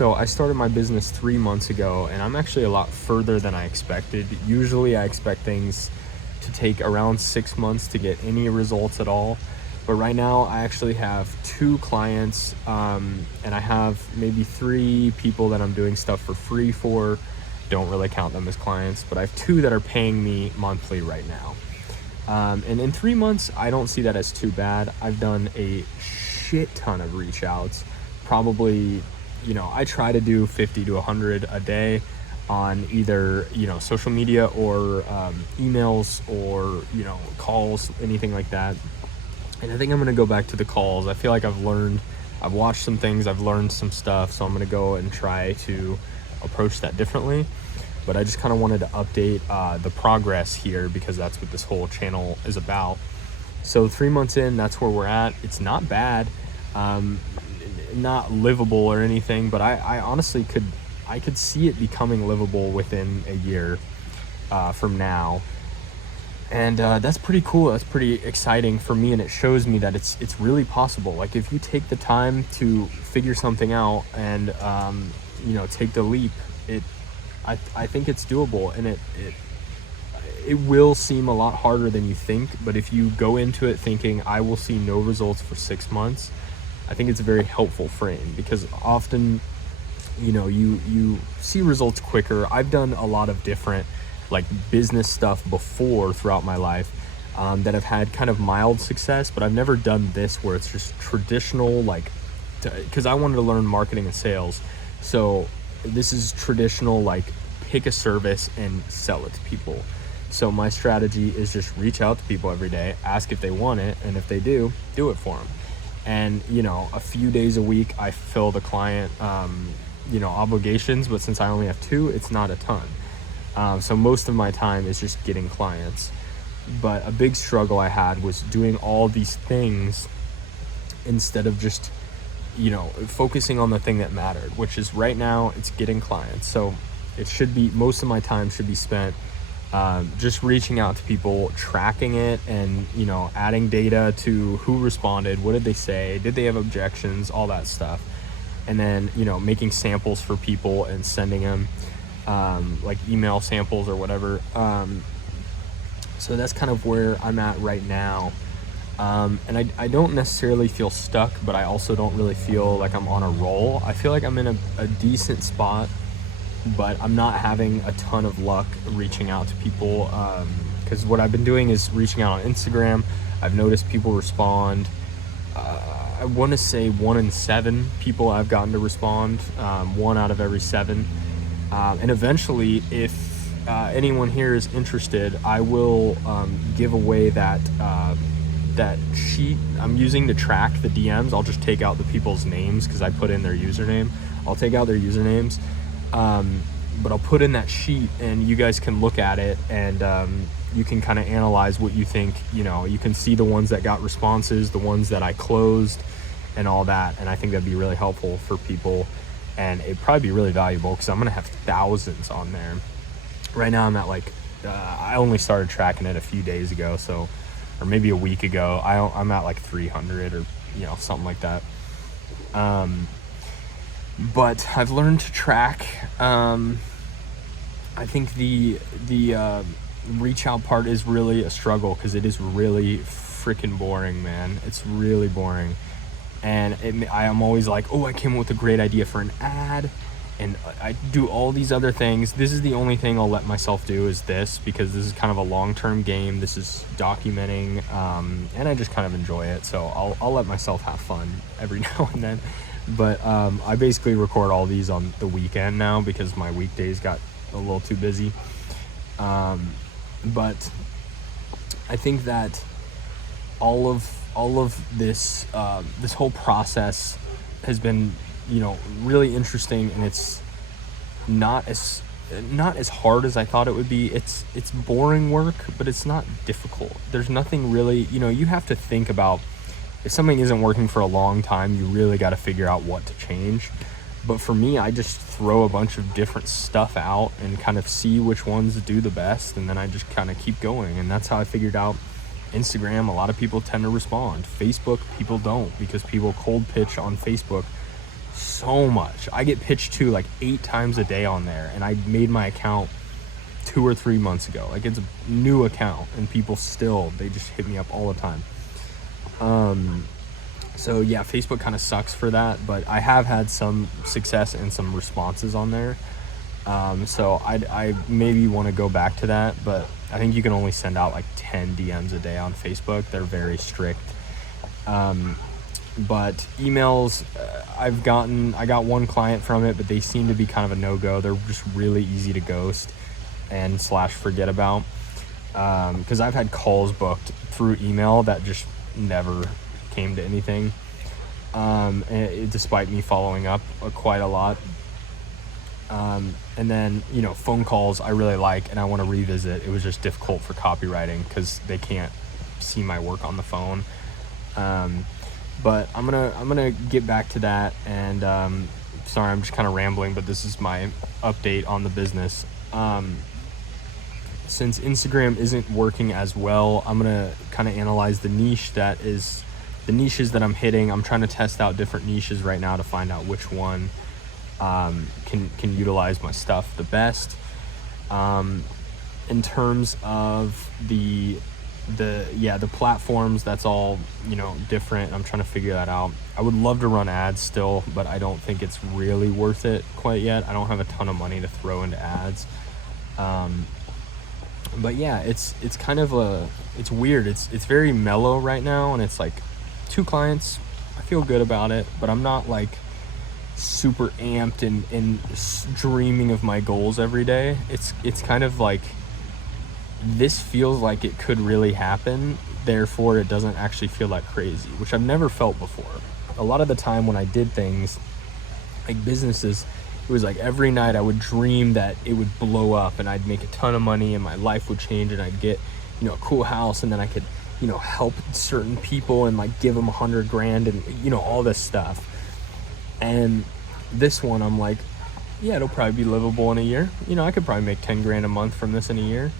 So I started my business 3 months ago, and I'm actually a lot further than I expected. Usually I expect things to take around 6 months to get any results at all. But right now I actually have 2 clients, and I have maybe 3 people that I'm doing stuff for free for. Don't really count them as clients, but I have 2 that are paying me monthly right now. And in 3 months, I don't see that as too bad. I've done a shit ton of reach outs. Probably, I try to do 50 to 100 a day on either, social media or emails or, calls, anything like that. And I think I'm going to go back to the calls. I feel like I've watched some things, I've learned some stuff, so I'm going to go and try to approach that differently. But I just kind of wanted to update the progress here, because that's what this whole channel is about. So 3 months in, that's where we're at. It's not bad, not livable or anything, but I honestly could see it becoming livable within a year from now. And that's pretty cool. That's pretty exciting for me, and it shows me that it's really possible. Like, if you take the time to figure something out and take the leap, I think it's doable, and it will seem a lot harder than you think. But if you go into it thinking I will see no results for 6 months, I think it's a very helpful frame, because often you see results quicker. I've done a lot of different business stuff before throughout my life that have had kind of mild success, but I've never done this where it's just traditional, because I wanted to learn marketing and sales. So this is traditional, pick a service and sell it to people. So my strategy is just reach out to people every day, ask if they want it, and if they do it for them. And a few days a week I fill the client obligations, but since I only have 2, it's not a ton. So most of my time is just getting clients. But a big struggle I had was doing all these things instead of just focusing on the thing that mattered, which is right now it's getting clients. So it should be, most of my time should be spent just reaching out to people, tracking it, and adding data to who responded, what did they say, did they have objections, all that stuff. And then making samples for people and sending them email samples or whatever. So that's kind of where I'm at right now. And I don't necessarily feel stuck, but I also don't really feel like I'm on a roll. I feel like I'm in a decent spot, but I'm not having a ton of luck reaching out to people, because what I've been doing is reaching out on Instagram. I've noticed people respond. I want to say 1 in 7 people I've gotten to respond, 1 out of every 7. And eventually, if anyone here is interested, I will give away that sheet I'm using to track the DMs. I'll just take out the people's names because I put in their username. I'll take out their usernames, but I'll put in that sheet, and you guys can look at it, and you can kind of analyze what you think. You can see the ones that got responses, the ones that I closed, and all that. And I think that'd be really helpful for people, and it'd probably be really valuable because I'm gonna have thousands on there. Right now I'm at I only started tracking it a few days ago, or maybe a week ago. I'm at 300 or something like that. But I've learned to track. I think the reach out part is really a struggle, because it is really freaking boring, man. It's really boring. And I am always I came up with a great idea for an ad, and I do all these other things. This is the only thing I'll let myself do, is this, because this is kind of a long-term game. This is documenting, and I just kind of enjoy it. So I'll let myself have fun every now and then. But I basically record all these on the weekend now, because my weekdays got a little too busy. But I think that all of this this whole process has been really interesting, and it's not as hard as I thought it would be. It's boring work, but it's not difficult. There's nothing really, you have to think about, if something isn't working for a long time, you really got to figure out what to change. But for me, I just throw a bunch of different stuff out and kind of see which ones do the best, and then I just kind of keep going. And that's how I figured out Instagram. A lot of people tend to respond. Facebook, people don't, because people cold pitch on Facebook so much. I get pitched to like 8 times a day on there, and I made my account 2 or 3 months ago. Like, it's a new account, and people still, they just hit me up all the time. So yeah, Facebook kind of sucks for that, but I have had some success and some responses on there. So I maybe want to go back to that, but I think you can only send out like 10 DMs a day on Facebook. They're very strict. But emails, I got one client from it, but they seem to be kind of a no-go. They're just really easy to ghost and / forget about. Because I've had calls booked through email that just never came to anything. Despite me following up quite a lot. And then, phone calls I really like and I want to revisit. It was just difficult for copywriting because they can't see my work on the phone. But I'm gonna get back to that. And sorry, I'm just kind of rambling, but this is my update on the business. Since Instagram isn't working as well, I'm gonna kind of analyze the niches that I'm hitting. I'm trying to test out different niches right now to find out which one can utilize my stuff the best. In terms of the platforms, that's all different. I'm trying to figure that out. I would love to run ads still, but I don't think it's really worth it quite yet. I don't have a ton of money to throw into ads. But yeah, it's kind of it's weird. It's very mellow right now, and it's like 2 clients. I feel good about it, but I'm not like super amped and dreaming of my goals every day. It's kind of like, this feels like it could really happen, therefore it doesn't actually feel that crazy, which I've never felt before. A lot of the time when I did things like businesses, it was like every night I would dream that it would blow up and I'd make a ton of money and my life would change and I'd get a cool house, and then I could help certain people and like give them $100,000 and all this stuff. And this one, I'm like, yeah, it'll probably be livable in a year. I could probably make $10,000 a month from this in a year.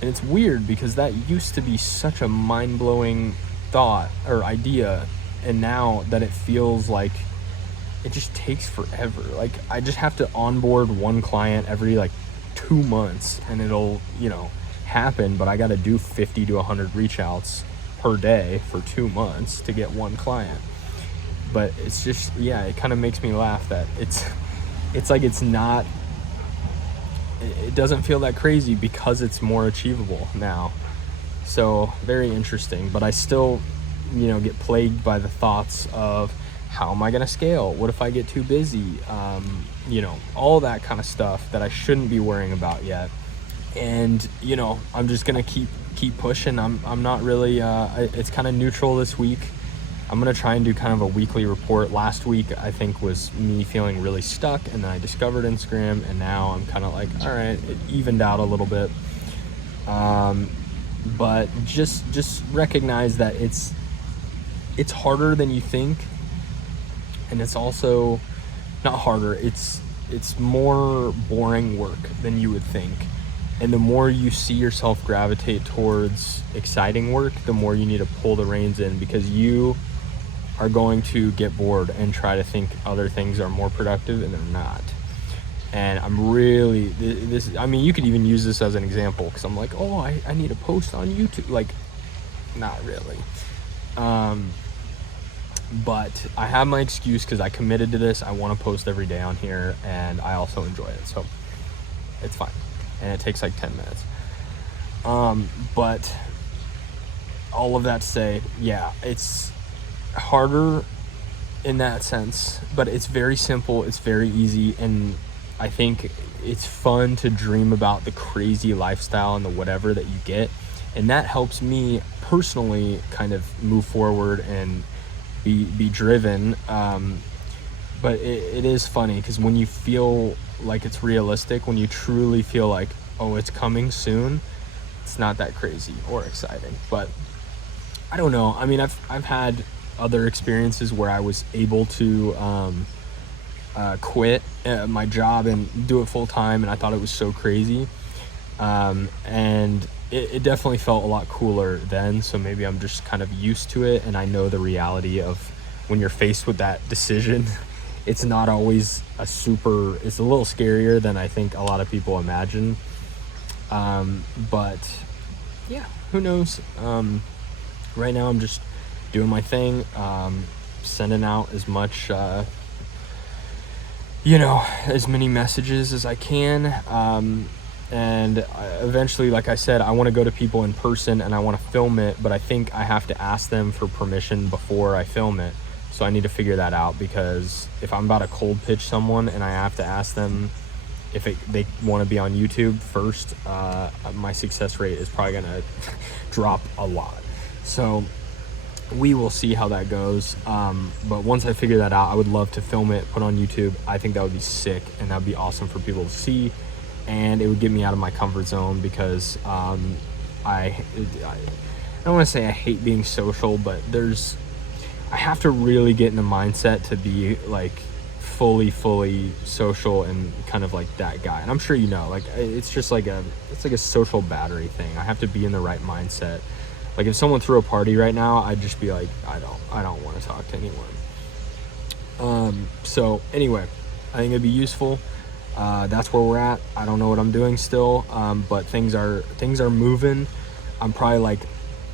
And it's weird because that used to be such a mind-blowing thought or idea, and now that it feels like it just takes forever. Like, I just have to onboard one client every like 2 months and it'll happen, but I got to do 50 to 100 reach outs per day for 2 months to get one client. But it's just, yeah, it kind of makes me laugh that it's like it doesn't feel that crazy because it's more achievable now. So very interesting, but I still get plagued by the thoughts of, how am I going to scale? What if I get too busy? All that kind of stuff that I shouldn't be worrying about yet. And I'm just gonna keep pushing. I'm not really it's kind of neutral this week. I'm gonna try and do kind of a weekly report. Last week I think was me feeling really stuck, and then I discovered Instagram, and now I'm kind of like, all right, it evened out a little bit. But just recognize that it's harder than you think, and it's also not harder, it's more boring work than you would think. And the more you see yourself gravitate towards exciting work, the more you need to pull the reins in, because you are going to get bored and try to think other things are more productive, and they're not. And I'm really, you could even use this as an example, because I'm like, oh, I need a post on YouTube. Like, not really. But I have my excuse because I committed to this. I want to post every day on here, and I also enjoy it, so it's fine. And it takes like 10 minutes. But all of that to say, yeah, it's harder in that sense, but it's very simple, it's very easy, and I think it's fun to dream about the crazy lifestyle and the whatever that you get, and that helps me personally kind of move forward and be driven. But it is funny because when you feel like it's realistic, when you truly feel like, oh, it's coming soon, it's not that crazy or exciting. But I don't know. I mean, I've had other experiences where I was able to quit my job and do it full time, and I thought it was so crazy. And it definitely felt a lot cooler then, so maybe I'm just kind of used to it, and I know the reality of when you're faced with that decision, it's not always it's a little scarier than I think a lot of people imagine. But yeah, who knows? Right now I'm just doing my thing, sending out as much, as many messages as I can. And eventually, like I said, I want to go to people in person and I want to film it, but I think I have to ask them for permission before I film it. So I need to figure that out, because if I'm about to cold pitch someone and I have to ask them if they want to be on YouTube first, my success rate is probably going to drop a lot. So we will see how that goes. But once I figure that out, I would love to film it, put on YouTube. I think that would be sick, and that would be awesome for people to see. And it would get me out of my comfort zone, because I don't want to say I hate being social, but I have to really get in the mindset to be like fully social and kind of like that guy. And I'm sure like it's just like a social battery thing. I have to be in the right mindset. Like if someone threw a party right now, I'd just be like, I don't want to talk to anyone. So anyway, I think it'd be useful. That's where we're at. I don't know what I'm doing still, but things are moving. I'm probably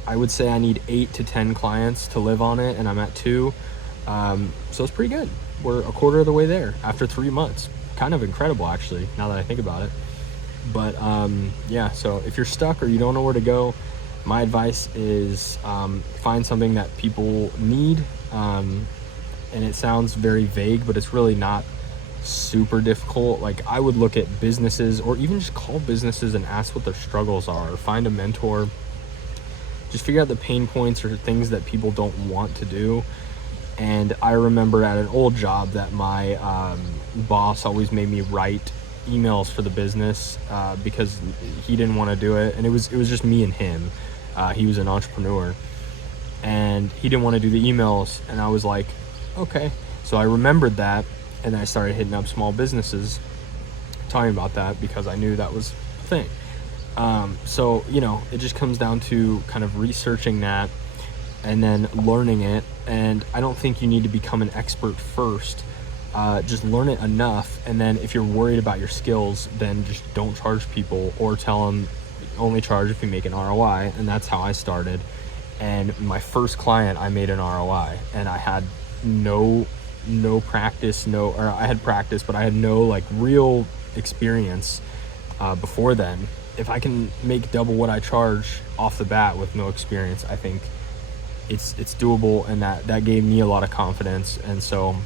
I would say I need 8 to 10 clients to live on it, and I'm at 2. So it's pretty good. We're a quarter of the way there after 3 months. Kind of incredible, actually, now that I think about it. But yeah, so if you're stuck or you don't know where to go, my advice is find something that people need. And it sounds very vague, but it's really not super difficult. Like I would look at businesses, or even just call businesses and ask what their struggles are, or find a mentor. Just figure out the pain points or things that people don't want to do. And I remember at an old job that my boss always made me write emails for the business because he didn't want to do it, and it was just me and him. He was an entrepreneur, and he didn't want to do the emails, and I was like, okay. So I remembered that, and I started hitting up small businesses talking about that, because I knew that was a thing. So it just comes down to kind of researching that and then learning it. And I don't think you need to become an expert first. Just learn it enough, and then if you're worried about your skills, then just don't charge people, or tell them only charge if you make an ROI. And that's how I started. And my first client, I made an ROI, and I had no practice, or I had practice, but I had no real experience before then. If I can make double what I charge off the bat with no experience, I think it's doable, and that gave me a lot of confidence. And so,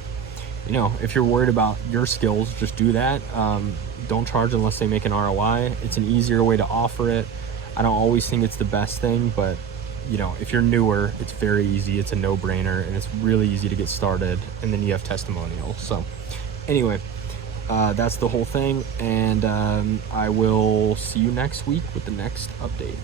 if you're worried about your skills, just do that. Don't charge unless they make an ROI. It's an easier way to offer it. I don't always think it's the best thing, but if you're newer, it's very easy. It's a no-brainer, and it's really easy to get started. And then you have testimonials. So anyway, that's the whole thing. And I will see you next week with the next update.